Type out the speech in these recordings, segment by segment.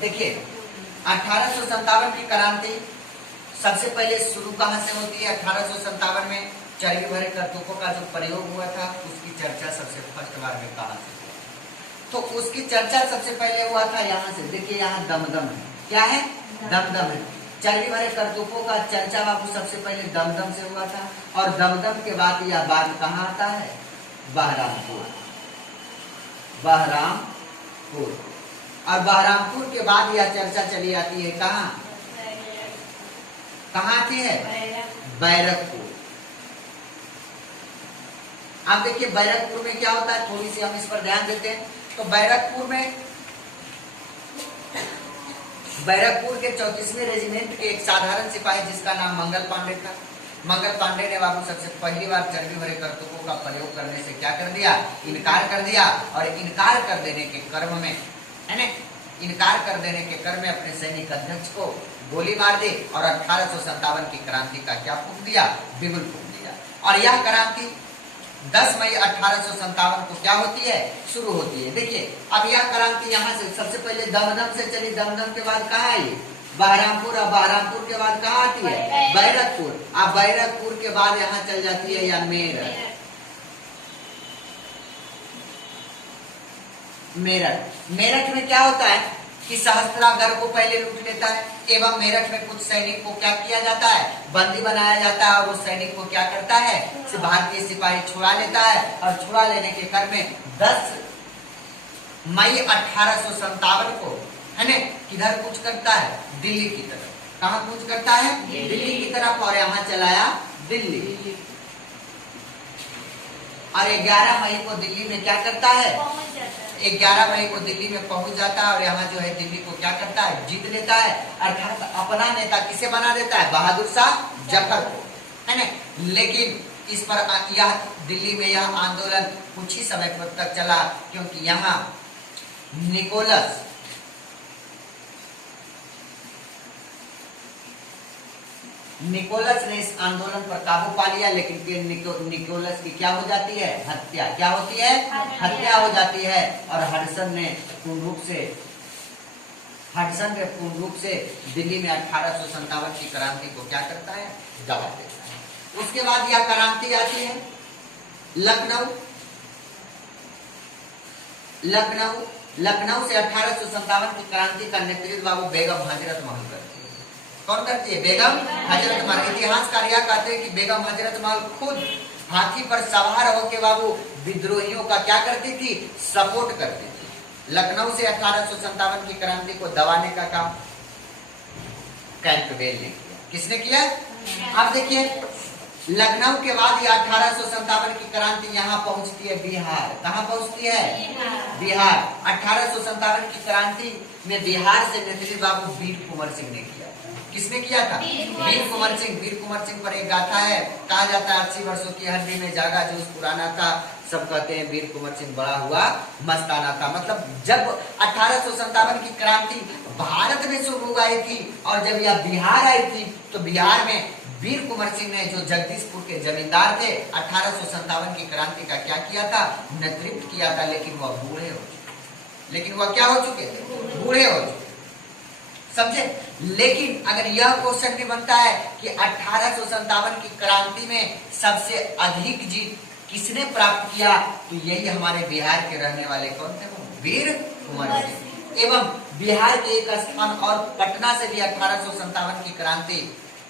देखिए 1857 की क्रांति सबसे पहले शुरू कहां से होती है? 1857 में चर्बी भरे करतूतों का जो प्रयोग हुआ था उसकी चर्चा सबसे फर्स्ट बार में कहां से हुआ? तो उसकी चर्चा सबसे पहले हुआ था यहाँ से। देखिए यहाँ दमदम है, क्या है? दमदम है। चर्बी भरे करतूतों का चर्चा बाबू सबसे पहले दमदम से हुआ था, और दमदम के बाद यह बात कहाँ आता है? बहरामपुर। बहरामपुर, और बहरामपुर के बाद यह चर्चा चली आती है कहाँ? कहाँ आती है? बैरकपुर। आप देखिए बैरकपुर में क्या होता है, थोड़ी सी हम इस पर ध्यान देते हैं। तो बैरकपुर के 34वें रेजिमेंट के एक साधारण सिपाही जिसका नाम मंगल पांडे था। मंगल पांडे ने बाबू सबसे पहली बार चर्बी भरे करतूतों का प्रयोग करने से क्या कर दिया? इनकार कर दिया। और इनकार कर देने के क्रम में, है ना, इनकार कर देने के क्रम में अपने सैनिक अध्यक्ष को गोली मार दी और 1857 की क्रांति का क्या फूंक दिया? बिगुल फूंक दिया। और यह क्रांति 10 मई 1857 को क्या होती है? शुरू होती है। देखिए अब यह क्रांति यहाँ से सबसे पहले दमदम से चली। दमदम के बाद कहाँ आई? बहरामपुर। और बहरामपुर के बाद कहाँ आती है? बैरकपुर। अब बैरकपुर के बाद यहाँ चल जाती है या मेरठ। मेरठ में क्या होता है कि सहस्त्रागार को पहले लूट लेता है, एवं मेरठ में कुछ सैनिक को क्या किया जाता है? बंदी बनाया जाता है। और उस सैनिक को क्या करता है? भारतीय सिपाही छुड़ा लेता है। और छुड़ा लेने के क्रम में 10 मई 1857 को, है ना, किधर कूच करता है? दिल्ली की तरफ। कहाँ कूच करता है? दिल्ली की तरफ। और यहाँ चलाया दिल्ली। और 11 मई को दिल्ली में क्या करता है? 11 मई को दिल्ली में पहुंच जाता है। और यहाँ जो है दिल्ली को क्या करता है? जीत लेता है। अर्थात अपना नेता किसे बना देता है? बहादुर शाह जफर को, है ना। लेकिन इस पर यह दिल्ली में यह आंदोलन कुछ ही समय तक चला, क्योंकि यहाँ निकोलस ने इस आंदोलन पर काबू पा लिया। लेकिन फिर निकोलस की क्या हो जाती है? हत्या। क्या होती है? हत्या हो जाती है। और हडसन ने पूर्ण रूप से दिल्ली में 1857 की क्रांति को क्या करता है? दबा देता है। उसके बाद यह क्रांति आती है लखनऊ से 1857 की क्रांति का नेतृत्व बाबू बेगम हजरत महल करती है। कौन करती है? बेगम हजरत महल। इतिहासकार यह कहते हैं कि बेगम हजरत महल खुद हाथी पर सवार होकर बाबू विद्रोहियों का क्या करती थी? सपोर्ट करती थी। लखनऊ से 1857 की क्रांति को दबाने का काम कैंपबेल ने किया। किसने किया? अब देखिए लखनऊ के बाद ये 1857 की क्रांति यहाँ पहुंचती है बिहार। कहाँ पहुंचती है? बिहार। 1857 की क्रांति में बिहार से नेतृत्व बाबू वीर कुंवर सिंह ने किया। किसने किया था? वीर कुंवर सिंह। वीर कुंवर सिंह पर एक गाथा है, कहा जाता है 80 वर्षों की हड्डी में जागा जोश पुराना था। सब कहते हैं वीर कुंवर सिंह बड़ा हुआ मस्ताना था। मतलब जब 1857 की क्रांति भारत में शुरू हुई थी और जब यह बिहार आई थी, तो बिहार में वीर कुंवर सिंह ने, जो जगदीशपुर के जमींदार थे, 1857 की क्रांति का क्या किया था? नेतृत्व किया था। लेकिन वह बूढ़े हो चुके। लेकिन वह क्या हो चुके थे? बूढ़े हो चुके। समझे? लेकिन अगर यह क्वेश्चन भी बनता है कि 1857 की क्रांति में सबसे अधिक जीत किसने प्राप्त किया, तो यही हमारे बिहार के रहने वाले कौन थे? वीर कुंवर सिंह। एवं बिहार के एक स्थान और पटना से भी 1857 की क्रांति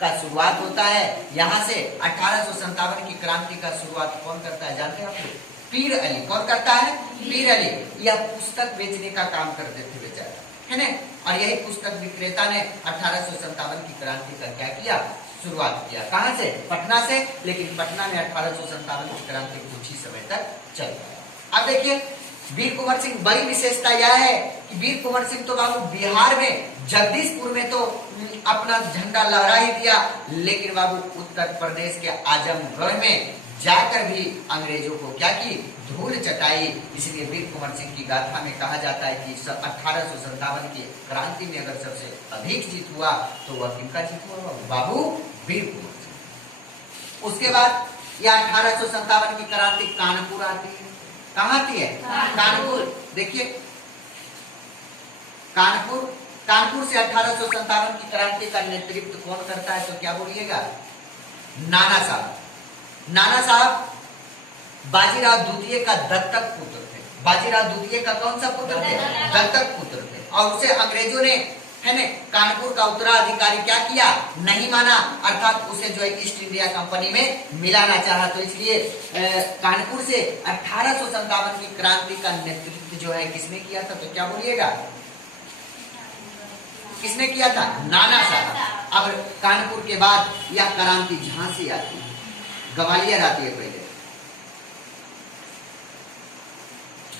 का शुरुआत होता है। यहाँ से 1857 की क्रांति का शुरुआत कौन करता है जानते हैं आप लोग? पीर अली। कौन करता है? पीर अली। यह पुस्तक बेचने का काम करते थे बेचारा, है ना। और यही पुस्तक विक्रेता ने 1857 की क्रांति का क्या किया? शुरुआत किया। कहां से? पटना से। लेकिन पटना में 1857 की क्रांति कुछ ही समय तक चल रहा। अब देखिए वीर कुंवर सिंह, बड़ी विशेषता यह है कि वीर कुंवर सिंह तो बाबू बिहार में जगदीशपुर में तो अपना झंडा लहरा ही दिया, लेकिन बाबू उत्तर प्रदेश के आजमगढ़ में जाकर भी अंग्रेजों को क्या की? धूल चटाई। इसलिए वीर कुंवर सिंह की गाथा में कहा जाता है कि 1857 की क्रांति में अगर सबसे अधिक जीत हुआ तो वह किनका जीत हुआ? बाबू वीर कुंवर सिंह। उसके बाद यह 1857 की क्रांति कानपुर आती है। कहाँ आती है? कानपुर। देखिए कानपुर कानपुर से 1857 की क्रांति का नेतृत्व कौन करता है? तो क्या बोलिएगा? नाना साहब। नाना साहब बाजीराव द्वितीय का दत्तक पुत्र थे। बाजीराव द्वितीय का कौन सा पुत्र थे? दत्तक पुत्र थे। और उसे अंग्रेजों ने, है ना, कानपुर का उत्तराधिकारी क्या किया? नहीं माना, अर्थात उसे जो है ईस्ट इंडिया कंपनी में मिलाना चाहा। तो इसलिए कानपुर से 1857 की क्रांति का नेतृत्व जो है किसने किया था? तो क्या बोलिएगा? किसने किया था? नाना साहब। अब कानपुर के बाद यह क्रांति झांसी आती है, ग्वालियर आती है। पहले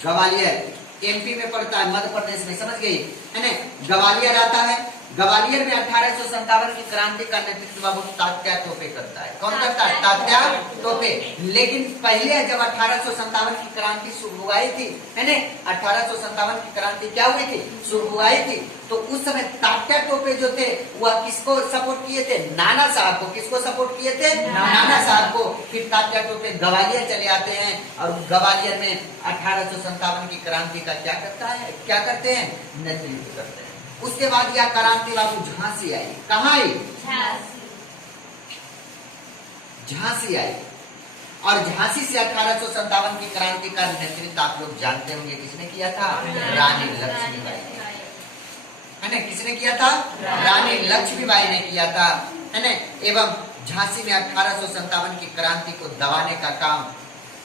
ग्वालियर एमपी में पड़ता है, मध्य प्रदेश में, समझ गई है ना। ग्वालियर आता है। ग्वालियर में 1857 की क्रांति का नेतृत्व बाबू तात्या टोपे करता है। कौन करता है? तात्या टोपे। लेकिन पहले जब 1857 की क्रांति शुरू हुई थी, है ना, 1857 की क्रांति क्या हुई थी? शुरू हुई थी। तो उस समय तात्या टोपे जो थे वह किसको सपोर्ट किए थे? नाना साहब को। किसको सपोर्ट किए थे? नाना साहब को। फिर तात्या टोपे ग्वालियर चले आते हैं और ग्वालियर में 1857 की क्रांति का क्या करता है? क्या करते हैं? नेतृत्व करते हैं। उसके बाद यह क्रांति बाबू झांसी आई। कहाँ आई? झांसी आई। और झांसी से 1857 की क्रांति का नेतृत्व आप लोग जानते होंगे किसने किया था? रानी लक्ष्मीबाई, है ना। किसने किया था? रानी लक्ष्मीबाई ने किया था, है ना। एवं झांसी में 1857 की क्रांति को दबाने का काम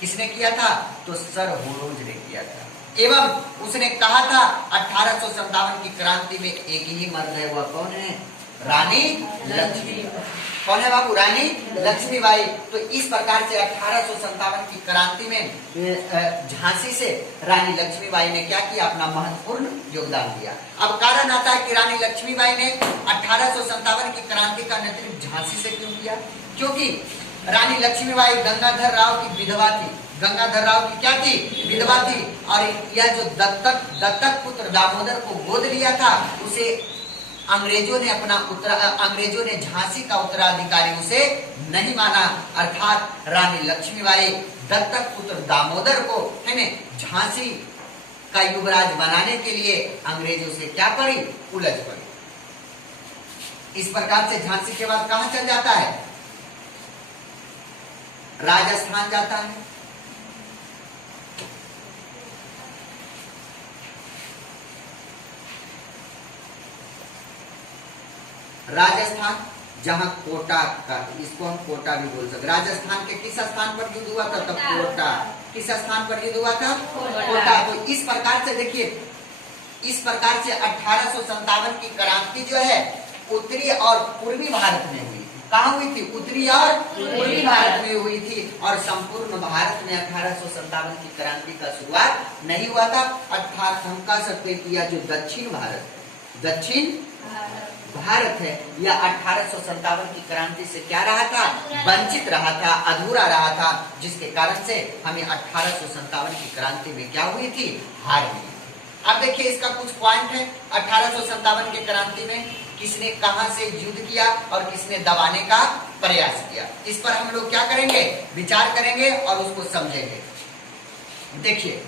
किसने किया था? तो सर होरोज ने किया था। एवं उसने कहा था 1857 की क्रांति में एक ही मर्द है, वह कौन है? रानी लक्ष्मीबाई। कौन है बाबू? रानी लक्ष्मीबाई। तो इस प्रकार से 1857 की क्रांति में झांसी से रानी लक्ष्मीबाई ने क्या किया? अपना महत्वपूर्ण योगदान दिया। अब कारण आता है कि रानी लक्ष्मीबाई ने 1857 की क्रांति का नेतृत्व झांसी से क्यों किया? क्योंकि रानी लक्ष्मीबाई गंगाधर राव की विधवा थी। गंगाधर राव की क्या थी? विधवा थी। और यह जो दत्तक पुत्र दामोदर को गोद लिया था, उसे अंग्रेजों ने झांसी का उत्तराधिकारी उसे नहीं माना। अर्थात रानी लक्ष्मीबाई दत्तक पुत्र दामोदर को, है ना, झांसी का युवराज बनाने के लिए अंग्रेजों से क्या पड़ी? उलझ पड़ी। इस प्रकार से झांसी के बाद कहां चल जाता है? राजस्थान जाता है। राजस्थान, जहां कोटा का, इसको हम कोटा भी बोल सकते। राजस्थान के किस स्थान पर युद्ध हुआ था? तब कोटा। किस स्थान पर युद्ध हुआ था? कोटा। तो इस प्रकार से देखिए, इस प्रकार से 1857 की क्रांति जो है उत्तरी और पूर्वी भारत में हुई। कहाँ हुई थी? उत्तरी और पूर्वी भारत में हुई थी। और संपूर्ण भारत में 1857 की क्रांति का शुरुआत नहीं हुआ था। अर्थात हम कह सकते कि यह जो दक्षिण भारत है, यह 1857 की क्रांति से क्या रहा था? वंचित रहा था, अधूरा रहा था, जिसके कारण से हमें 1857 की क्रांति में क्या हुई थी? हार मिली। अब देखिए इसका कुछ पॉइंट है। 1857 की क्रांति में किसने कहां से युद्ध किया और किसने दबाने का प्रयास किया, इस पर हम लोग क्या करेंगे? विचार करेंगे और उसको समझेंगे। देखिए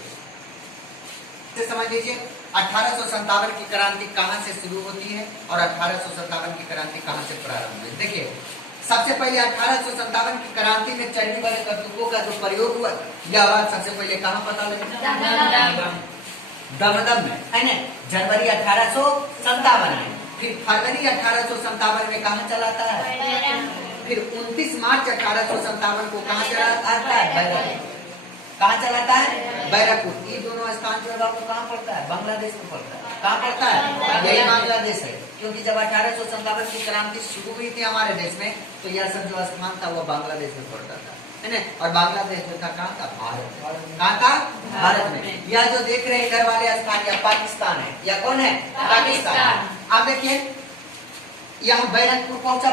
समझ लीजिए 1857 की क्रांति कहां से शुरू होती है और 1857 की क्रांति कहां से प्रारंभ हुई। देखिए सबसे पहले 1857 की क्रांति में चढ़ने वाले बंदूकों का जो प्रयोग हुआ, यह बात सबसे पहले कहां पता लगे? दमदम में, है ना। जनवरी 1857 में। फिर फरवरी 1857 में कहां चलाता है? फिर 29 मार्च 1857 को कहां चलाता है? बैरकपुर। कहाँ चलाता है? बैरकपुर। ये दोनों स्थान जो है आपको कहाँ पड़ता है? बांग्लादेश में पड़ता है। कहाँ पड़ता है? यही बांग्लादेश है। क्योंकि जब 1857 की क्रांति शुरू हुई थी हमारे देश में, तो यह सब जो स्थान था वो बांग्लादेश में पड़ता था, है ना। और बांग्लादेश जो था कहाँ था? भारत। कहाँ था? भारत में। यह जो देख रहे हैं इधर वाले स्थान, यह पाकिस्तान है। यह कौन है? पाकिस्तान। अब देखिए यहाँ बैरकपुर पहुंचा।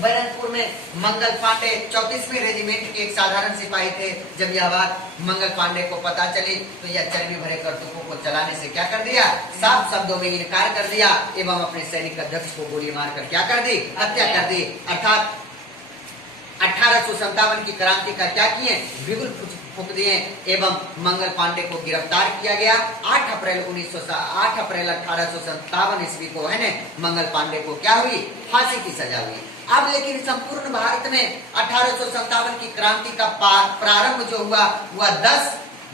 बैरकपुर में मंगल पांडे 34वें रेजिमेंट के एक साधारण सिपाही थे। जब यह बात मंगल पांडे को पता चली तो यह चर्बी भरे करतूतों को चलाने से क्या कर दिया? साफ शब्दों में इनकार कर दिया एवं अपने सैनिक अध्यक्ष को गोली मारकर क्या कर दी? हत्या कर दी। अर्थात 1857 की क्रांति का क्या किए? बिल्कुल फूंक दिए एवं मंगल पांडे को गिरफ्तार किया गया। 8 अप्रैल 1857 ईस्वी को है ना मंगल पांडे को क्या हुई, फांसी की सजा हुई। अब लेकिन संपूर्ण भारत में 1857 की क्रांति का प्रारंभ जो हुआ वह 10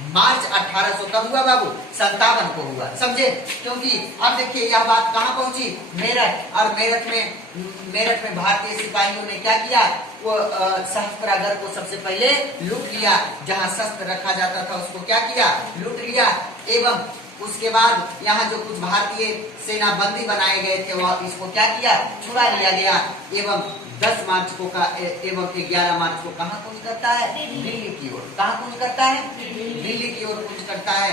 मार्च 1800 कब हुआ बाबू, 57 को हुआ, समझे। क्योंकि अब देखिए यह बात कहाँ पहुंची, मेरठ, और मेरठ में भारतीय सिपाहियों ने क्या किया, वो सहस्त्रागार को सबसे पहले लूट लिया, जहां शस्त्र रखा जाता था उसको क्या किया, लूट लिया। एवं उसके बाद यहाँ जो कुछ भारतीय सेना बंदी बनाए गए थे वह इसको क्या किया, छुड़ा लिया गया। एवं 10 मार्च को एवं 11 मार्च को कहाँ कूच करता है, दिल्ली की ओर। कहाँ कूच करता है, दिल्ली की ओर कूच करता है।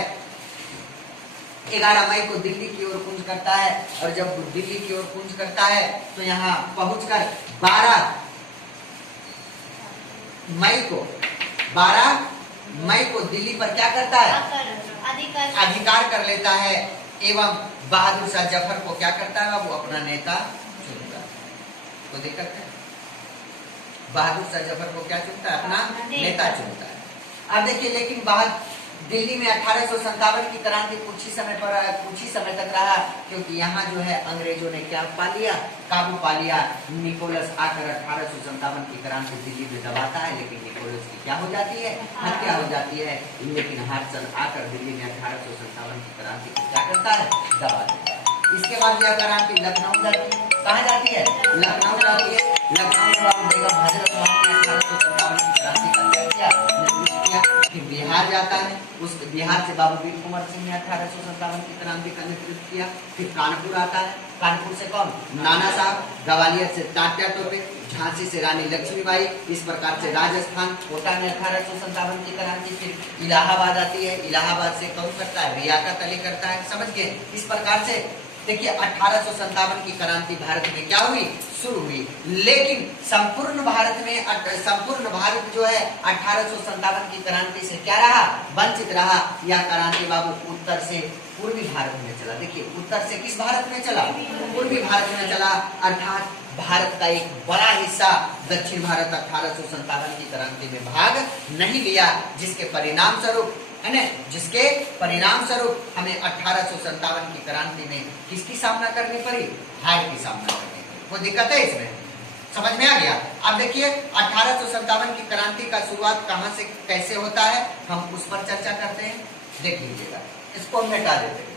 11 मई को दिल्ली की ओर कूच करता है, और जब दिल्ली की ओर कूच करता है तो यहाँ पहुंचकर 12 मई को दिल्ली पर क्या करता है, अधिकार कर लेता है। एवं बहादुर शाह जफर को क्या करता है, वो अपना नेता चुनता है। कोई दिक्कत है, बहादुर शाह जफर को क्या चुनता है, अपना नेता चुनता है। अब देखिए लेकिन दिल्ली में 1857 की क्रांति कुछ ही समय तक रहा, क्योंकि यहाँ जो है अंग्रेजों ने क्या पा लिया, काबू पा लिया। निकोलस आकर 1857 की क्रांति दिल्ली में दबाता है, लेकिन निकोलस की क्या हो जाती है, हत्या हो जाती है। लेकिन हडसन आकर दिल्ली में 1857 की क्रांति को क्या करता है, दबा देता है। इसके बाद यह क्रांति लखनऊ जाती है। कहाँ जाती है, लखनऊ जाती है। लखनऊ में बाबू बेगम हजरत महल ने 1857 की क्रांति का क्या किया, फिर बिहार जाता है। उस बिहार से बाबू वीर कुंवर सिंह ने 1857 की क्रांति का नेतृत्व किया। फिर कानपुर आता है, कानपुर से कौन, नाना साहब। ग्वालियर से तात्या टोपे, झांसी से रानी लक्ष्मीबाई। इस प्रकार से राजस्थान, कोटा में 1857 की क्रांति। फिर इलाहाबाद आती है, इलाहाबाद से कौन करता है, रियाकत अली करता है, समझ गए। इस प्रकार से देखिए 1857 की क्रांति भारत में क्या हुई, शुरू हुई। लेकिन संपूर्ण भारत जो है 1857 की क्रांति से क्या रहा, वंचित रहा। यह क्रांति बाबू उत्तर से पूर्वी भारत में चला। देखिए उत्तर से किस भारत में चला, पूर्वी भारत में चला। अर्थात भारत का एक बड़ा हिस्सा दक्षिण भारत 1857 की क्रांति में भाग नहीं लिया, जिसके परिणाम स्वरूप है ना, जिसके परिणाम स्वरूप हमें 1857 की क्रांति में किसकी सामना करनी पड़ी, हार की सामना करनी पड़ी। वो दिक्कत है इसमें, समझ में आ गया। अब देखिए 1857 की क्रांति का शुरुआत कहां से कैसे होता है, हम उस पर चर्चा करते हैं। देख लीजिएगा, इसको हम मिटा देते हैं।